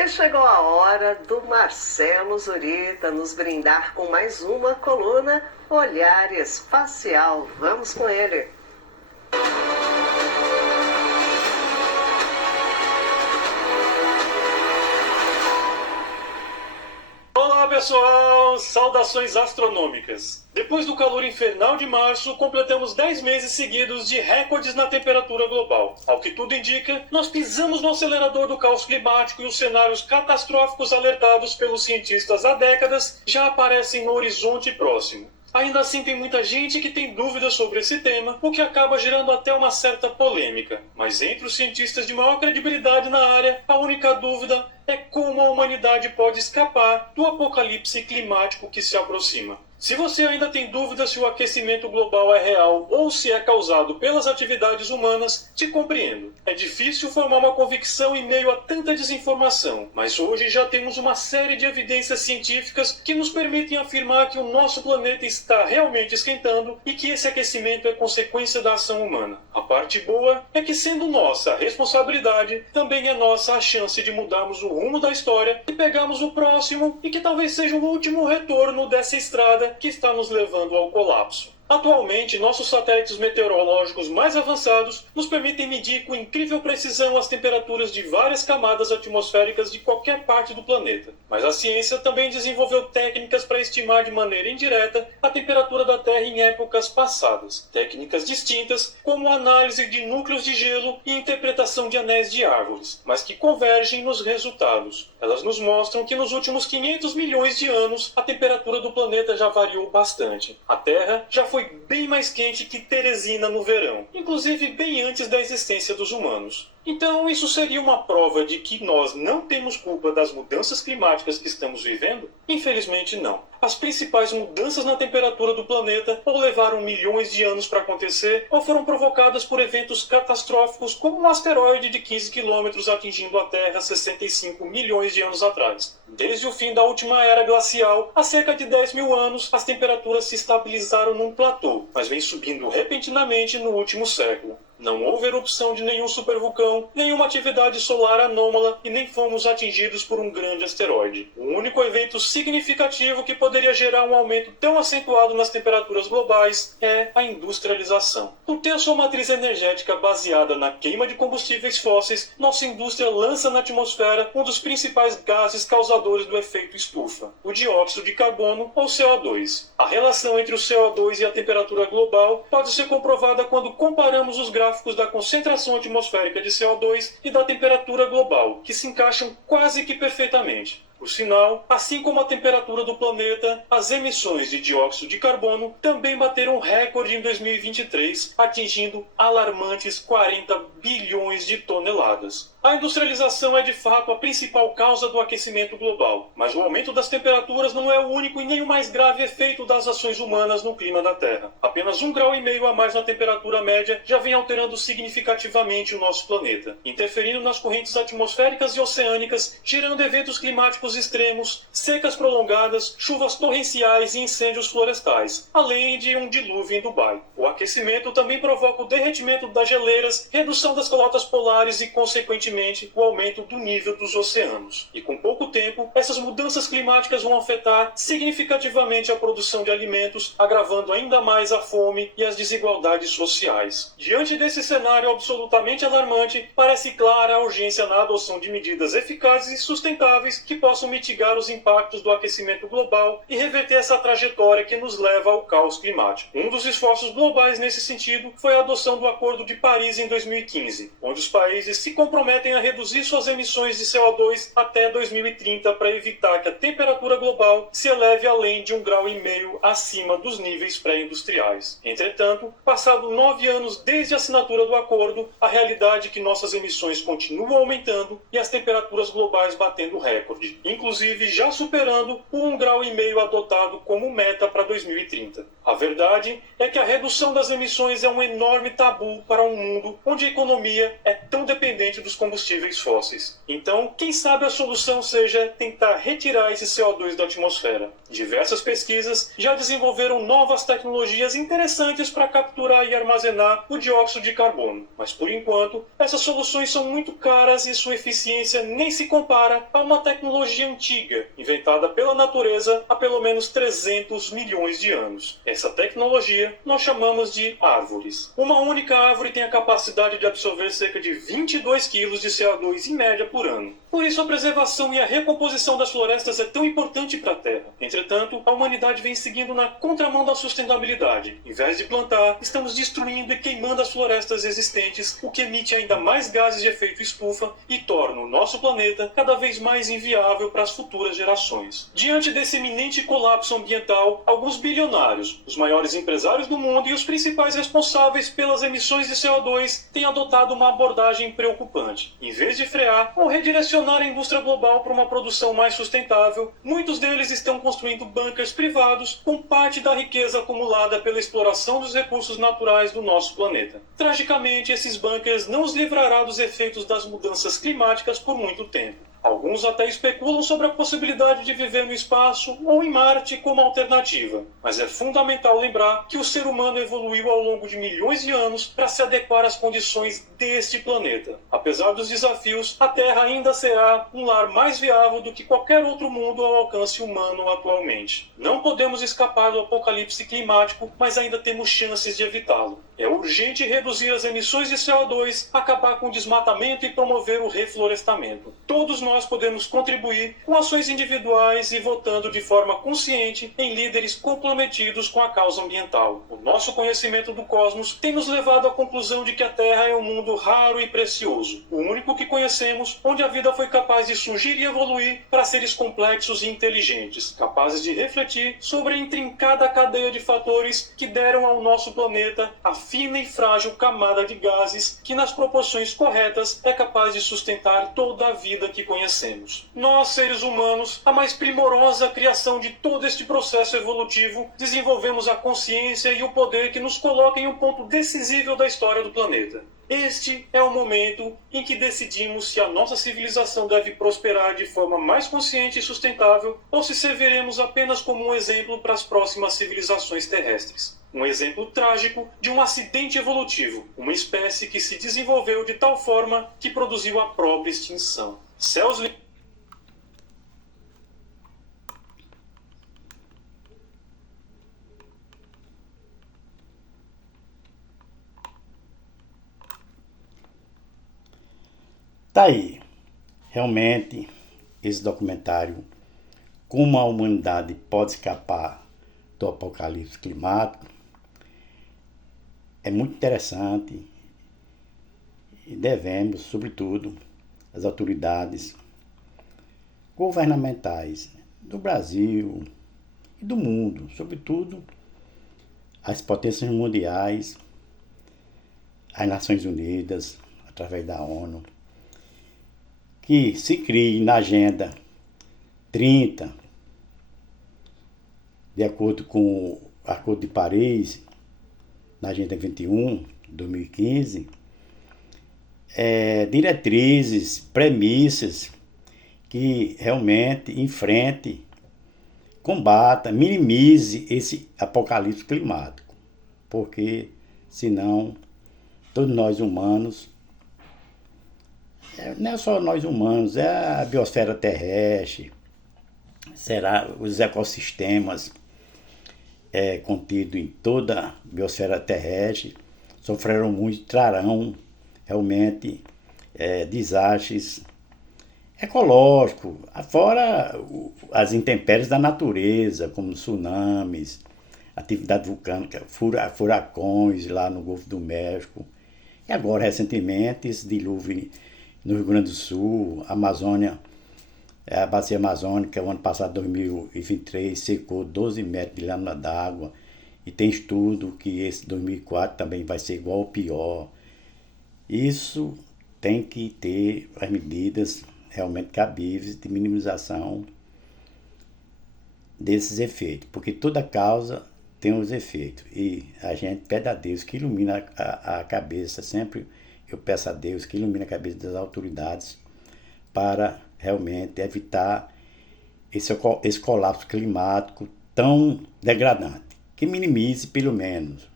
E chegou a hora do Marcelo Zurita nos brindar com mais uma coluna Olhar Espacial. Vamos com ele. Olá pessoal, saudações astronômicas. Depois do calor infernal de março, completamos 10 meses seguidos de recordes na temperatura global. Ao que tudo indica, nós pisamos no acelerador do caos climático e os cenários catastróficos alertados pelos cientistas há décadas já aparecem no horizonte próximo. Ainda assim tem muita gente que tem dúvidas sobre esse tema, o que acaba gerando até uma certa polêmica. Mas entre os cientistas de maior credibilidade na área, a única dúvida é como a humanidade pode escapar do apocalipse climático que se aproxima. Se você ainda tem dúvida se o aquecimento global é real ou se é causado pelas atividades humanas, te compreendo. É difícil formar uma convicção em meio a tanta desinformação, mas hoje já temos uma série de evidências científicas que nos permitem afirmar que o nosso planeta está realmente esquentando e que esse aquecimento é consequência da ação humana. A parte boa é que, sendo nossa a responsabilidade, também é nossa a chance de mudarmos o rumo da história e pegarmos o próximo e que talvez seja o último retorno dessa estrada que está nos levando ao colapso. Atualmente, nossos satélites meteorológicos mais avançados nos permitem medir com incrível precisão as temperaturas de várias camadas atmosféricas de qualquer parte do planeta. Mas a ciência também desenvolveu técnicas para estimar de maneira indireta a temperatura da Terra em épocas passadas. Técnicas distintas, como a análise de núcleos de gelo e interpretação de anéis de árvores, mas que convergem nos resultados. Elas nos mostram que nos últimos 500 milhões de anos a temperatura do planeta já variou bastante. A Terra já foi bem mais quente que Teresina no verão, inclusive bem antes da existência dos humanos. Então isso seria uma prova de que nós não temos culpa das mudanças climáticas que estamos vivendo? Infelizmente não. As principais mudanças na temperatura do planeta ou levaram milhões de anos para acontecer ou foram provocadas por eventos catastróficos como um asteroide de 15 quilômetros atingindo a Terra 65 milhões de anos atrás. Desde o fim da última era glacial, há cerca de 10 mil anos, as temperaturas se estabilizaram num platô, mas vem subindo repentinamente no último século. Não houve erupção de nenhum supervulcão, nenhuma atividade solar anômala e nem fomos atingidos por um grande asteroide. O único evento significativo que poderia gerar um aumento tão acentuado nas temperaturas globais é a industrialização. Por ter sua matriz energética baseada na queima de combustíveis fósseis, nossa indústria lança na atmosfera um dos principais gases causadores do efeito estufa, o dióxido de carbono ou CO2. A relação entre o CO2 e a temperatura global pode ser comprovada quando comparamos os gráficos da concentração atmosférica de CO2 e da temperatura global, que se encaixam quase que perfeitamente. Por sinal, assim como a temperatura do planeta, as emissões de dióxido de carbono também bateram recorde em 2023, atingindo alarmantes 40 bilhões de toneladas. A industrialização é de fato a principal causa do aquecimento global, mas o aumento das temperaturas não é o único e nem o mais grave efeito das ações humanas no clima da Terra. Apenas 1,5 graus a mais na temperatura média já vem alterando significativamente o nosso planeta, interferindo nas correntes atmosféricas e oceânicas, gerando eventos climáticos extremos, secas prolongadas, chuvas torrenciais e incêndios florestais, além de um dilúvio em Dubai. O aquecimento também provoca o derretimento das geleiras, redução das calotas polares e, consequentemente, o aumento do nível dos oceanos. E com pouco tempo, essas mudanças climáticas vão afetar significativamente a produção de alimentos, agravando ainda mais a fome e as desigualdades sociais. Diante desse cenário absolutamente alarmante, parece clara a urgência na adoção de medidas eficazes e sustentáveis que possam mitigar os impactos do aquecimento global e reverter essa trajetória que nos leva ao caos climático. Um dos esforços globais nesse sentido foi a adoção do Acordo de Paris em 2015, onde os países se comprometem a reduzir suas emissões de CO2 até 2030 para evitar que a temperatura global se eleve além de 1,5 graus acima dos níveis pré-industriais. Entretanto, passados 9 anos desde a assinatura do acordo, a realidade é que nossas emissões continuam aumentando e as temperaturas globais batendo recorde. inclusive já superando o 1,5 grau adotado como meta para 2030. A verdade é que a redução das emissões é um enorme tabu para um mundo onde a economia é tão dependente dos combustíveis fósseis. Então, quem sabe a solução seja tentar retirar esse CO2 da atmosfera. Diversas pesquisas já desenvolveram novas tecnologias interessantes para capturar e armazenar o dióxido de carbono, mas por enquanto essas soluções são muito caras e sua eficiência nem se compara a uma tecnologia antiga, inventada pela natureza há pelo menos 300 milhões de anos. Essa tecnologia nós chamamos de árvores. Uma única árvore tem a capacidade de absorver cerca de 22 kg de CO2 em média por ano. Por isso a preservação e a recomposição das florestas é tão importante para a Terra. Entretanto, a humanidade vem seguindo na contramão da sustentabilidade. Em vez de plantar, estamos destruindo e queimando as florestas existentes, o que emite ainda mais gases de efeito estufa e torna o nosso planeta cada vez mais inviável para as futuras gerações. Diante desse iminente colapso ambiental, alguns bilionários, os maiores empresários do mundo e os principais responsáveis pelas emissões de CO2 têm adotado uma abordagem preocupante. Em vez de frear ou redirecionar a indústria global para uma produção mais sustentável, muitos deles estão construindo bunkers privados com parte da riqueza acumulada pela exploração dos recursos naturais do nosso planeta. Tragicamente, esses bunkers não os livrará dos efeitos das mudanças climáticas por muito tempo. Alguns até especulam sobre a possibilidade de viver no espaço ou em Marte como alternativa. Mas é fundamental lembrar que o ser humano evoluiu ao longo de milhões de anos para se adequar às condições deste planeta. Apesar dos desafios, a Terra ainda será um lar mais viável do que qualquer outro mundo ao alcance humano atualmente. Não podemos escapar do apocalipse climático, mas ainda temos chances de evitá-lo. É urgente reduzir as emissões de CO2, acabar com o desmatamento e promover o reflorestamento. Todos nós podemos contribuir com ações individuais e votando de forma consciente em líderes comprometidos com a causa ambiental. O nosso conhecimento do cosmos tem nos levado à conclusão de que a Terra é um mundo raro e precioso, o único que conhecemos onde a vida foi capaz de surgir e evoluir para seres complexos e inteligentes, capazes de refletir sobre a intrincada cadeia de fatores que deram ao nosso planeta a fina e frágil camada de gases que, nas proporções corretas, é capaz de sustentar toda a vida que conhecemos. Nós, seres humanos, a mais primorosa criação de todo este processo evolutivo, desenvolvemos a consciência e o poder que nos coloca em um ponto decisivo da história do planeta. Este é o momento em que decidimos se a nossa civilização deve prosperar de forma mais consciente e sustentável ou se serviremos apenas como um exemplo para as próximas civilizações terrestres. Um exemplo trágico de um acidente evolutivo, uma espécie que se desenvolveu de tal forma que produziu a própria extinção. Céus Tá aí, realmente, esse documentário, como a humanidade pode escapar do apocalipse climático, é muito interessante e devemos, sobretudo, as autoridades governamentais do Brasil e do mundo, sobretudo as potências mundiais, as Nações Unidas, através da ONU, que se crie na Agenda 30, de acordo com o Acordo de Paris, na Agenda 21, 2015, diretrizes, premissas que realmente enfrente, combata, minimize esse apocalipse climático, porque senão todos nós humanos, não é só nós humanos, é a biosfera terrestre, será os ecossistemas contidos em toda a biosfera terrestre, sofrerão muito, trarão realmente desastres ecológicos, fora as intempéries da natureza, como tsunamis, atividade vulcânica, furacões lá no Golfo do México, e agora recentemente esse dilúvio no Rio Grande do Sul, Amazônia, a bacia amazônica, o ano passado, 2023, secou 12 metros de lâmina d'água, e tem estudo que esse 2004 também vai ser igual ou pior. Isso tem que ter as medidas realmente cabíveis de minimização desses efeitos, porque toda causa tem os efeitos, e a gente pede a Deus que ilumina a cabeça, sempre eu peço a Deus que ilumine a cabeça das autoridades para realmente evitar esse colapso climático tão degradante, que minimize pelo menos